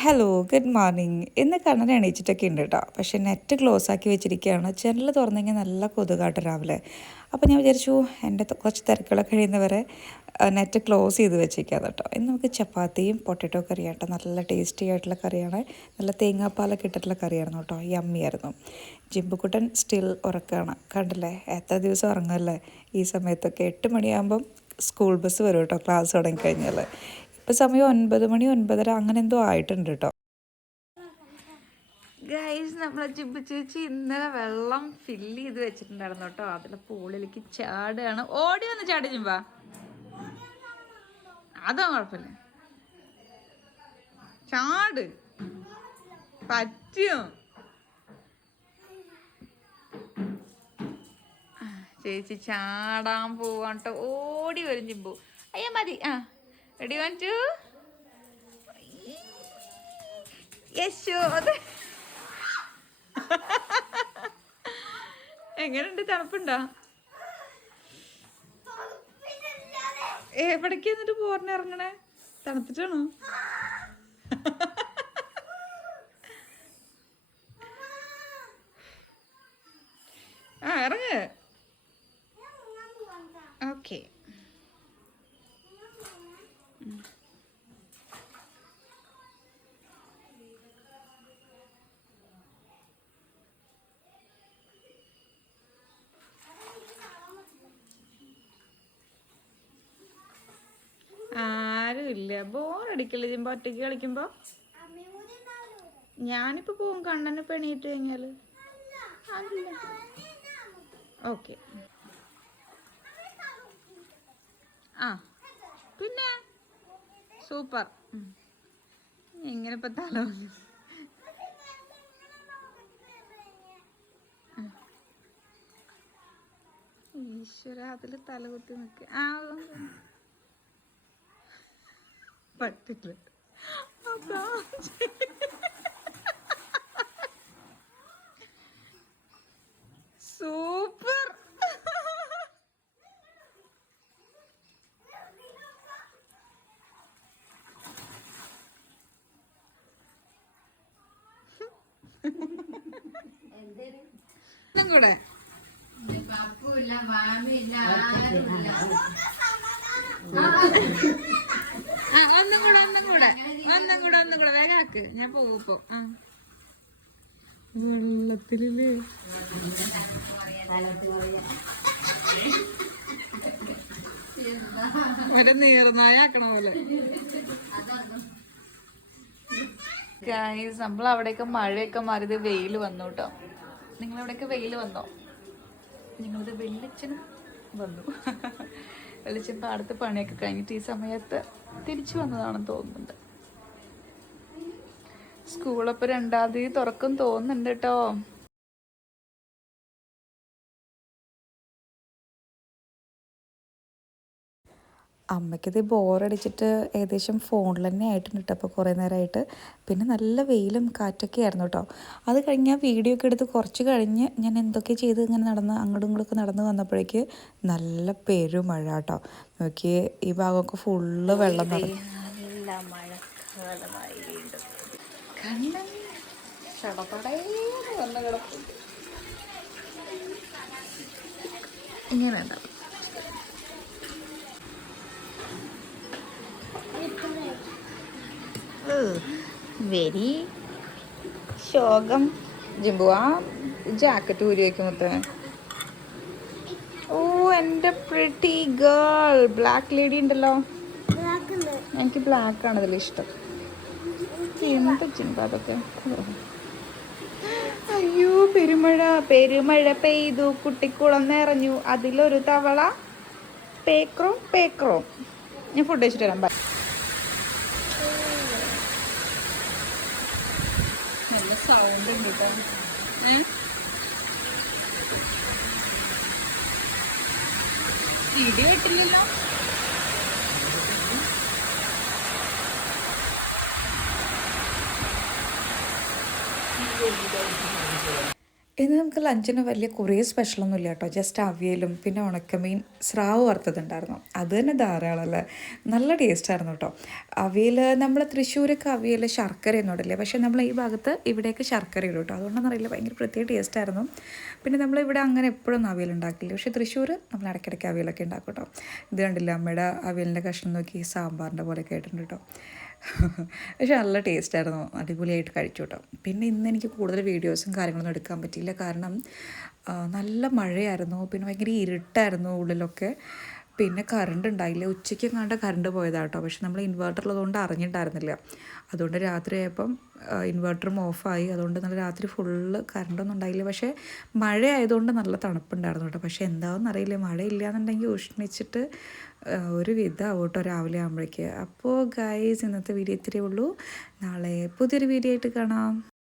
Hello good morning ഇന്ന് കണ്ണൻ എണീച്ചിട്ടൊക്കെ ഉണ്ട് കേട്ടോ പക്ഷേ നെറ്റ് ക്ലോസ് ആക്കി വെച്ചിരിക്കുകയാണ്. ജനൽ തുറന്നെങ്കിൽ നല്ല കൊതുകാട്ട് രാവിലെ. അപ്പോൾ ഞാൻ വിചാരിച്ചു എന്റെ കുറച്ച് തിരക്കുകളൊക്കെ കഴിയുന്നവരെ നെറ്റ് ക്ലോസ് ചെയ്ത് വെച്ചേക്കാം കേട്ടോ ഇന്ന് നമുക്ക് ചപ്പാത്തിയും പൊട്ടറ്റോ കറിയാട്ടോ നല്ല ടേസ്റ്റി ആയിട്ടുള്ള കറിയാണ്. നല്ല തേങ്ങാപ്പാലൊക്കെ ഇട്ടിട്ടുള്ള കറിയായിരുന്നു കേട്ടോ യമ്മിയായിരുന്നു ജിമ്പുക്കുട്ടൻ സ്റ്റിൽ ഉറക്കുകയാണ് കണ്ടില്ലേ? എത്ര ദിവസം ഉറങ്ങല്ലേ? ഈ സമയത്തൊക്കെ എട്ട് മണിയാകുമ്പം സ്കൂൾ ബസ് വരും കേട്ടോ ക്ലാസ് തുടങ്ങി ഇപ്പം സമയം ഒൻപത് മണി ഒൻപതര അങ്ങനെ എന്തോ ആയിട്ടുണ്ട് കേട്ടോ ഗൈസ് നമ്മളെ ജിബ് ചേച്ചി ഇന്നലെ വെള്ളം ഫില്ല് ചെയ്ത് വെച്ചിട്ടുണ്ടായിരുന്നു കേട്ടോ അതിലെ പൂളിലേക്ക് ചാടുകയാണ്. ഓടി വന്ന് ചാടി ചിമ്പ അതോ കുഴപ്പമില്ല. ചാട്. പറ്റും ചേച്ചി ചാടാൻ പോവാട്ടോ ഓടി വരും ചിമ്പു അയ്യ മതി. ആ. റെഡി വൺ ടു യശോദ എങ്ങനെയുണ്ട് തണുപ്പുണ്ടോ? എവിടേക്ക് എന്നിട്ട് പോറിനിറങ്ങണേ തണുത്തിട്ടാണോ ആ ഇറങ്ങ് ഓക്കെ ആരുമില്ല. ബോറടിക്കില്ല ജിമ്പോ ഒറ്റയ്ക്ക് കളിക്കുമ്പോ? ഞാനിപ്പോ പോകും കണ്ണനെ പെണീട്ട് കഴിഞ്ഞാൽ. ഓക്കെ ആ പിന്നെ? സൂപ്പർ. എങ്ങനെ തല ഈശ്വര അതിൽ തല കുത്തി നിക്ക. ആ പറ്റില്ല സൂപ്പർ ഒന്നും കൂടെ. ഒന്നും കൂടെ ഒന്നും കൂടെ. ഒന്നും കൂടെ ഒന്നും കൂടെ. വേഗം ആക്ക്. ഞാൻ പോകുമ്പോ ആ. വെള്ളത്തിലല്ലേ? ഒരു നീർനായ ആക്കണ പോലെ. നമ്മൾ അവിടെയൊക്കെ മഴയൊക്കെ മാറിയത് വെയിൽ വന്നു കേട്ടോ. നിങ്ങളവിടെയൊക്കെ വെയിൽ വന്നോ? നിങ്ങളത് വെള്ളിച്ചനും വന്നു. വെള്ളിച്ചൻ പാടത്ത് പണിയൊക്കെ കഴിഞ്ഞിട്ട് ഈ സമയത്ത് തിരിച്ചു വന്നതാണെന്ന് തോന്നുന്നുണ്ട്. സ്കൂളപ്പോൾ രണ്ടാം തീയതി തുറക്കും തോന്നുന്നുണ്ട് കേട്ടോ അമ്മയ്ക്കത് ബോറടിച്ചിട്ട് ഏകദേശം ഫോണിൽ തന്നെ ആയിട്ടുണ്ട് കേട്ടോ അപ്പോൾ കുറേ നേരമായിട്ട് പിന്നെ നല്ല വെയിലും കാറ്റൊക്കെ ആയിരുന്നു കേട്ടോ അത് കഴിഞ്ഞ് ഞാൻ വീഡിയോ ഒക്കെ എടുത്ത് കുറച്ച് കഴിഞ്ഞ് ഞാൻ എന്തൊക്കെ ചെയ്ത് ഇങ്ങനെ നടന്ന് അങ്ങോട്ടും ഇങ്ങോട്ടൊക്കെ നടന്ന് വന്നപ്പോഴേക്ക് നല്ല പെരുമഴ കേട്ടോ നോക്കി ഈ ഭാഗമൊക്കെ ഫുള്ള് വെള്ളം നിറഞ്ഞു. നല്ല മഴക്കാലമായി വീണ്ടും. കണ്ണം ചടപടേന്ന് വന്ന് കിടപ്പുണ്ട്. ഇങ്ങനെ ഉണ്ടാവും വെരി ശോകം. ജിമ്പു ആ ജാക്കറ്റ് ഊരി വയ്ക്കും മുത്തേ. ഓ എന്റെ പ്രിട്ടി ഗേൾ ബ്ലാക്ക് ലേഡി ഉണ്ടല്ലോ. എനിക്ക് ബ്ലാക്ക് ആണ് ഇതിൽ ഇഷ്ടം. എന്ത് ജിമ്പ അതൊക്കെ. അയ്യോ പെരുമഴ. പെരുമഴ പെയ്തു. കുട്ടിക്കുളം നിറഞ്ഞു. അതിലൊരു തവള. പേക്രോ പേക്രോ. ഞാൻ ഫുഡ് കഴിച്ചിട്ട് വരാം. ബൈ സൗണ്ട് ഉണ്ട് കേട്ടോ. ഏ? ഇടി വെട്ടില്ലല്ലോ ഇന്ന് നമുക്ക് ലഞ്ചിന് വലിയ കുറേ സ്പെഷ്യലൊന്നും ഇല്ല കേട്ടോ. ജസ്റ്റ് അവിയലും പിന്നെ ഉണക്കമീൻ സ്രാവ് വറുത്തതുണ്ടായിരുന്നു. അത് തന്നെ ധാരാളമല്ലേ നല്ല ടേസ്റ്റായിരുന്നു കേട്ടോ. അവിയൽ നമ്മൾ തൃശ്ശൂരൊക്കെ അവിയൽ ശർക്കര ഒന്നും ഇടില്ലേ പക്ഷേ നമ്മൾ ഈ ഭാഗത്ത് ഇവിടേക്ക് ശർക്കര ഇടും കേട്ടോ. അതുകൊണ്ടെന്നറിയില്ല ഭയങ്കര പ്രത്യേക ടേസ്റ്റായിരുന്നു പിന്നെ നമ്മളിവിടെ അങ്ങനെ എപ്പോഴൊന്നും അവിയൽ ഉണ്ടാക്കില്ല. പക്ഷേ തൃശ്ശൂർ നമ്മൾ ഇടയ്ക്കിടയ്ക്ക് അവിയലൊക്കെ ഉണ്ടാക്കും കേട്ടോ. ഇത് കണ്ടില്ല അമ്മയുടെ അവിയലിന്റെ കഷ്ണം നോക്കി സാമ്പാറിന്റെ പോലെയൊക്കെ ആയിട്ടുണ്ട് കേട്ടോ. പക്ഷെ നല്ല ടേസ്റ്റായിരുന്നു. അടിപൊളിയായിട്ട് കഴിച്ചു കേട്ടോ പിന്നെ ഇന്ന് എനിക്ക് കൂടുതൽ വീഡിയോസും കാര്യങ്ങളൊന്നും എടുക്കാൻ പറ്റിയില്ല. കാരണം നല്ല മഴയായിരുന്നു. പിന്നെ ഭയങ്കര ഇരുട്ടായിരുന്നു ഉള്ളിലൊക്കെ. പിന്നെ കറണ്ട് ഉണ്ടായില്ല. ഉച്ചയ്ക്ക് കണ്ട കറണ്ട് പോയതാട്ടോ പക്ഷെ നമ്മൾ ഇൻവേർട്ടർ ഉള്ളതുകൊണ്ട് അറിഞ്ഞിട്ടായിരുന്നില്ല അതുകൊണ്ട് രാത്രി ആയപ്പം ഇൻവേർട്ടറും ഓഫായി അതുകൊണ്ട് നല്ല രാത്രി ഫുള്ള് കറണ്ടൊന്നും ഉണ്ടായില്ല. പക്ഷേ മഴ ആയതുകൊണ്ട് നല്ല തണുപ്പുണ്ടായിരുന്നു കേട്ടോ പക്ഷേ എന്താണെന്ന് അറിയില്ല. മഴ ഇല്ലയെന്നുണ്ടെങ്കിൽ ഉഷ്ണിച്ചിട്ട് ഒരു വിധമാവും കേട്ടോ രാവിലെ ആകുമ്പോഴേക്ക് അപ്പോൾ ഗൈസ് ഇന്നത്തെ വീഡിയോ ഇത്രയേ ഉള്ളൂ. നാളെ പുതിയൊരു വീഡിയോ ആയിട്ട് കാണാം.